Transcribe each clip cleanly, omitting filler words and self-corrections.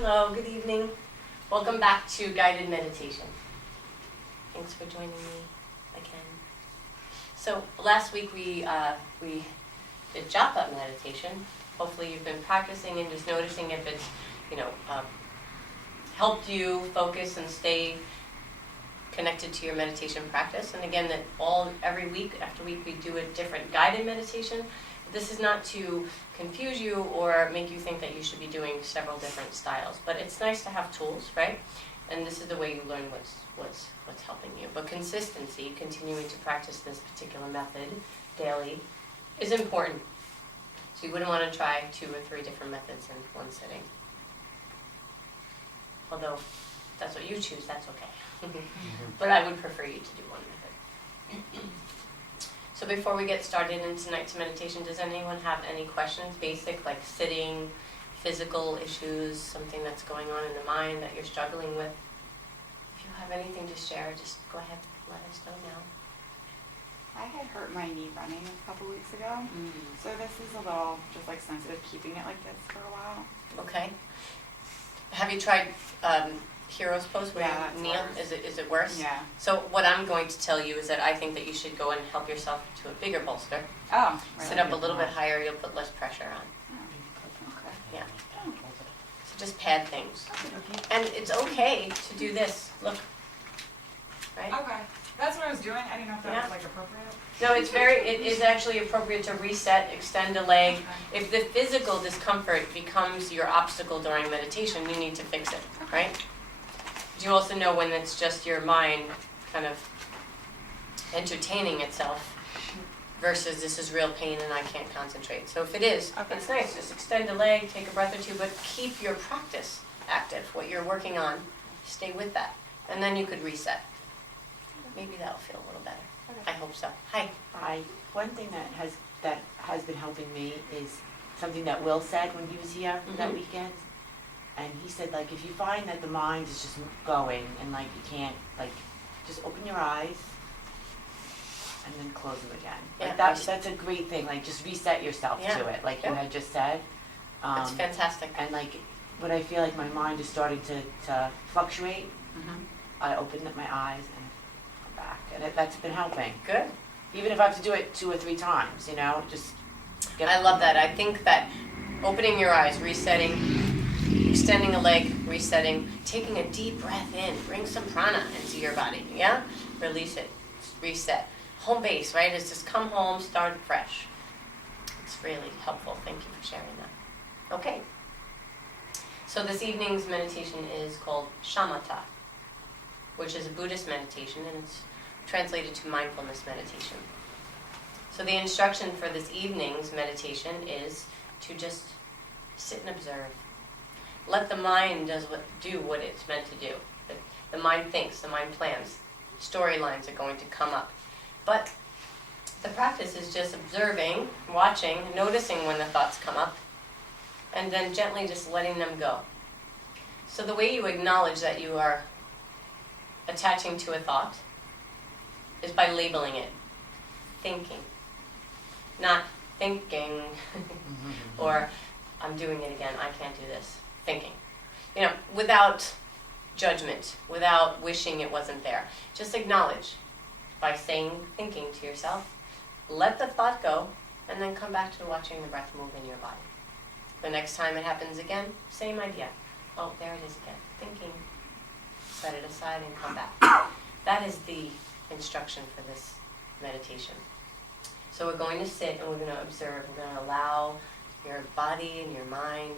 Hello, good evening. Welcome back to guided meditation. Thanks for joining me again. So last week we did japa meditation. Hopefully you've been practicing and just noticing if it's, helped you focus and stay connected to your meditation practice. And again, that every week after week we do a different guided meditation. This is not to confuse you or make you think that you should be doing several different styles, but it's nice to have tools, right? And this is the way you learn what's helping you. But consistency, continuing to practice this particular method daily, is important. So you wouldn't want to try 2 or 3 different methods in one sitting. Although, if that's what you choose, that's okay. But I would prefer you to do one method. So before we get started in tonight's meditation, does anyone have any questions, basic, like sitting, physical issues, something that's going on in the mind that you're struggling with? If you have anything to share, just go ahead, let us know now. I had hurt my knee running a couple weeks ago, so this is a little just like sensitive, keeping it like this for a while. Okay. Have you tried Hero's pose where you kneel? Is it worse? Yeah. So what I'm going to tell you is that I think that you should go and help yourself to a bigger bolster. Oh, really? Sit up a little bit higher, you'll put less pressure on. Oh, okay. Yeah. So just pad things. And it's okay to do this. Look. Right? Okay. That's what I was doing. I didn't know if that was like appropriate. No, it is actually appropriate to reset, extend a leg. Okay. If the physical discomfort becomes your obstacle during meditation, you need to fix it, right? But you also know when it's just your mind kind of entertaining itself versus this is real pain and I can't concentrate. So if it is, it's nice. Just extend a leg, take a breath or 2, but keep your practice active. What you're working on, stay with that. And then you could reset. Maybe that'll feel a little better. Okay. I hope so. Hi. Hi. One thing that has been helping me is something that Will said when he was here that weekend. And he said, like, if you find that the mind is just going and, like, you can't, like, just open your eyes and then close them again. Yeah. Like, that's a great thing. Like, just reset yourself Yeah. to it, like you had just said. That's fantastic. And, like, when I feel like my mind is starting to fluctuate, I open up my eyes and come back. And that's been helping. Good. Even if I have to do it 2 or 3 times, just get. I love that. I think that opening your eyes, resetting, extending a leg, resetting, taking a deep breath in, bring some prana into your body, yeah? Release it, reset. Home base, right, is just come home, start fresh. It's really helpful. Thank you for sharing that. Okay. So this evening's meditation is called Shamatha, which is a Buddhist meditation, and it's translated to mindfulness meditation. So the instruction for this evening's meditation is to just sit and observe. Let the mind do what it's meant to do. The mind thinks, the mind plans. Storylines are going to come up. But the practice is just observing, watching, noticing when the thoughts come up, and then gently just letting them go. So the way you acknowledge that you are attaching to a thought is by labeling it. Thinking. Not thinking, or I'm doing it again, I can't do this. Thinking. Without judgment, without wishing it wasn't there. Just acknowledge by saying, thinking to yourself, let the thought go, and then come back to watching the breath move in your body. The next time it happens again, same idea. Oh, there it is again. Thinking. Set it aside and come back. That is the instruction for this meditation. So we're going to sit and we're going to observe. We're going to allow your body and your mind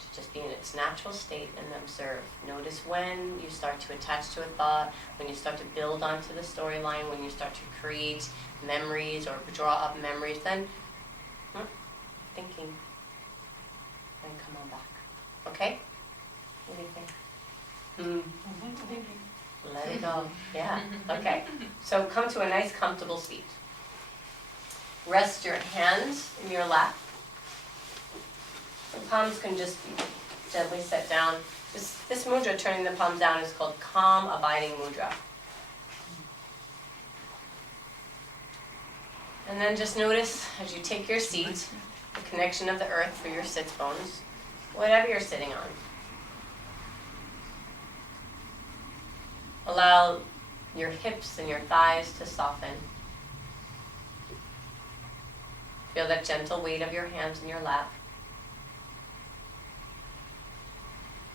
to just be in its natural state and observe. Notice when you start to attach to a thought, when you start to build onto the storyline, when you start to create memories or draw up memories, then thinking, then come on back. Okay? What do you think? Let it go. Yeah. Okay. So come to a nice comfortable seat. Rest your hands in your lap. The palms can just be gently set down. This mudra, turning the palms down, is called calm abiding mudra. And then just notice as you take your seat, the connection of the earth for your sits bones, whatever you're sitting on. Allow your hips and your thighs to soften. Feel that gentle weight of your hands in your lap.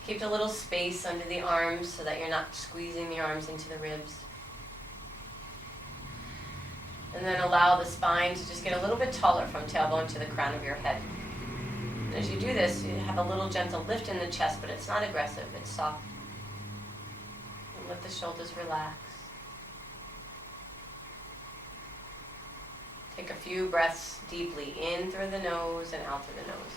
Keep a little space under the arms so that you're not squeezing the arms into the ribs. And then allow the spine to just get a little bit taller from tailbone to the crown of your head. And as you do this, you have a little gentle lift in the chest, but it's not aggressive, it's soft. And let the shoulders relax. Take a few breaths deeply in through the nose and out through the nose.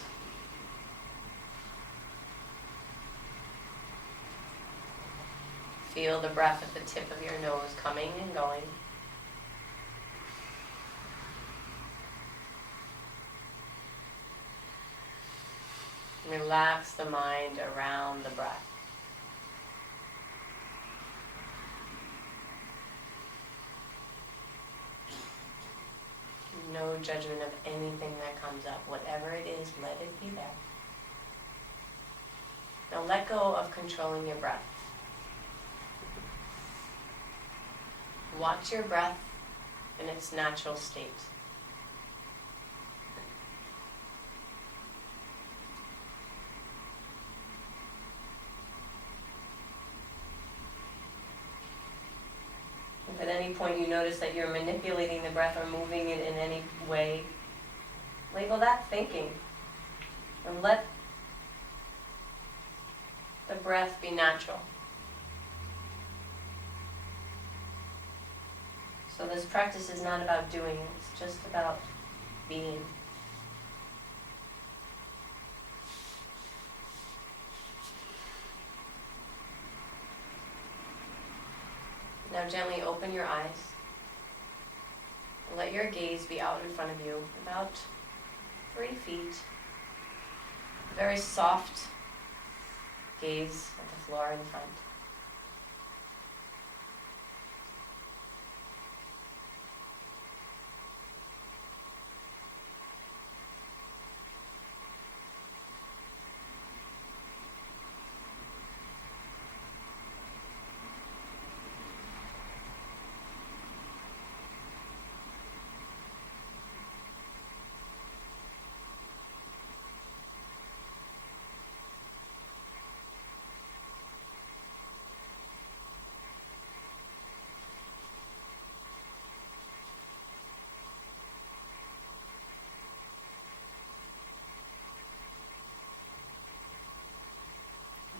Feel the breath at the tip of your nose coming and going. Relax the mind around the breath. No judgment of anything that comes up. Whatever it is, let it be there. Now let go of controlling your breath. Watch your breath in its natural state. If at any point you notice that you're manipulating the breath or moving it in any way, label that thinking. And let the breath be natural. So this practice is not about doing, it's just about being. Now gently open your eyes and let your gaze be out in front of you, about 3 feet. Very soft gaze at the floor in front.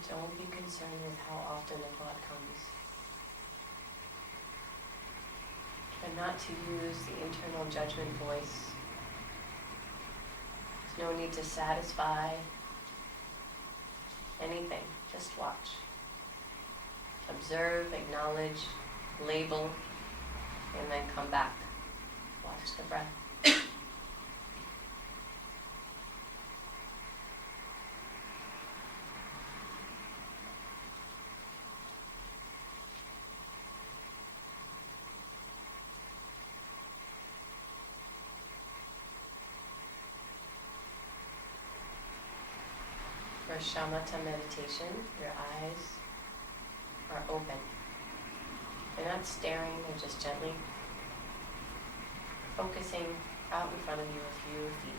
Don't be concerned with how often a thought comes. Try not to use the internal judgment voice. There's no need to satisfy anything. Just watch. Observe, acknowledge, label, and then come back. Watch the breath. For Shamatha meditation, your eyes are open. They're not staring, they're just gently focusing out in front of you a few feet.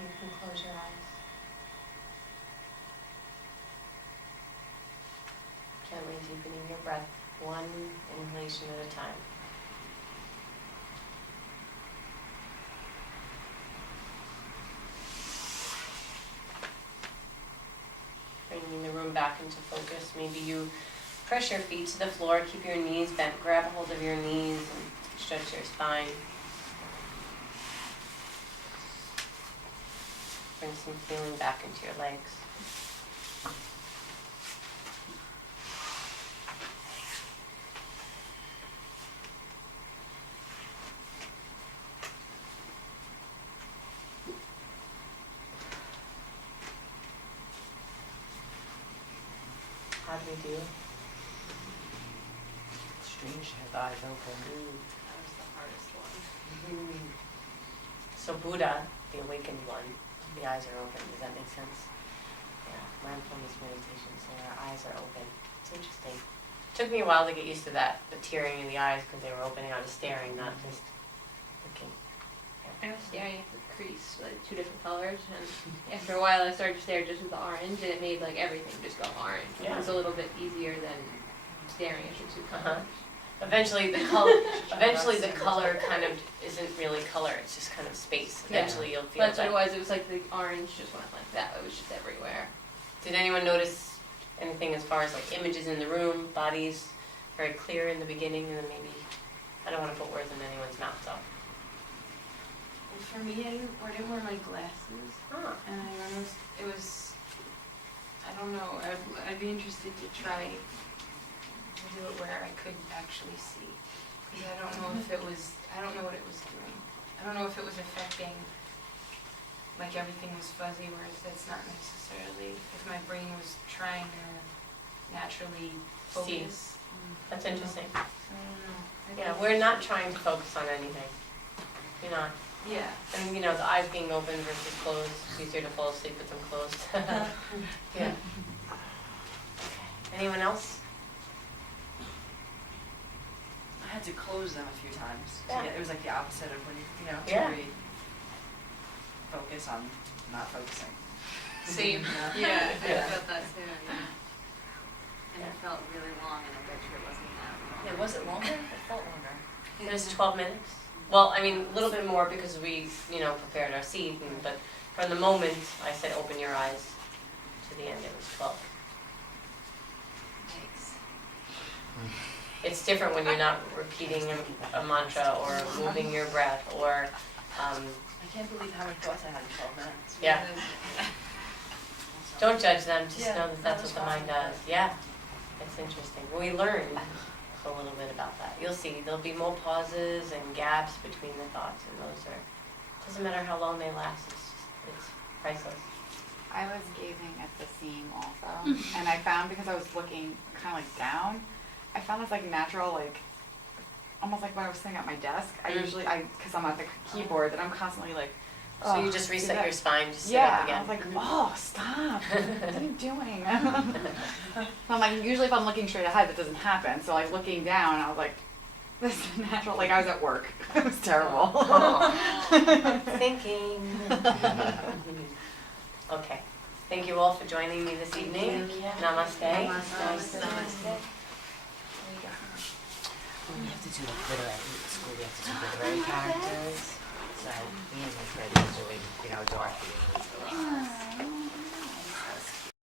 You can close your eyes. Gently deepening your breath, one inhalation at a time. Bringing the room back into focus. Maybe you press your feet to the floor, keep your knees bent, grab a hold of your knees and stretch your spine. Bring some feeling back into your legs. How do we do? Strange to have the eyes open. That was the hardest one. So Buddha, the awakened one, the eyes are open. Does that make sense? Yeah, mindfulness meditation, so our eyes are open. It's interesting. It took me a while to get used to that, the tearing in the eyes, because they were opening. I was staring, not just looking. I was staring at the crease, like 2 different colors, and after a while I started to stare just with the orange, and it made like everything just go orange. Yeah. It was a little bit easier than staring at the 2 colors. Eventually the color kind of isn't really color, it's just kind of space. Eventually you'll feel That's that. what it was. It was like the orange just went like that. It was just everywhere. Did anyone notice anything as far as like images in the room, bodies very clear in the beginning, and then maybe, I don't want to put words in anyone's mouth, so. For me, I didn't wear my glasses, Huh. and I noticed it was, I don't know, I'd be interested to try to do it where I could actually see. Because I don't know if it was, I don't know what it was doing. I don't know if it was affecting, like everything was fuzzy, whereas that's not necessarily, if my brain was trying to naturally See. focus. That's interesting. I don't know. Yeah, we're not trying to focus on anything. You're not. Yeah. And you know, the eyes being open versus closed, it's easier to fall asleep with them closed. Yeah. Okay. Anyone else? I had to close them a few times. Yeah. It was like the opposite of when to Yeah. really focus on not focusing. Same. Yeah. I felt that too. Yeah. And it felt really long, and I bet you it wasn't that long. Yeah, was it longer? It felt longer. It was 12 minutes. Well, I mean, a little bit more because we, prepared our seat, but from the moment I said open your eyes to the end, it was 12. Thanks. It's different when you're not repeating a mantra or moving your breath or, I can't believe how many thoughts I had in 12 minutes. yeah. Don't judge them, just Yeah, know that that's what the mind does. fine. Yeah, it's interesting. We learn a little bit about that. You'll see, there'll be more pauses and gaps between the thoughts, and those are, doesn't matter how long they last, it's priceless. I was gazing at the seam also, and I found, because I was looking kind of like down, I found this like natural, like almost like when I was sitting at my desk. Because I'm at the keyboard, that I'm constantly like. So you "Ugh, just do reset that." your spine, just sit Yeah, up I again. was like, oh, stop! What are you doing? So I'm like, usually if I'm looking straight ahead, that doesn't happen. So like looking down, I was like, this is natural. Like I was at work. It was terrible. I'm thinking. Okay. Thank you all for joining me this evening. Namaste. Namaste. We have to do like literary, at school we have to do literary characters. So me and my friend are doing, Dorothy and Elizabeth.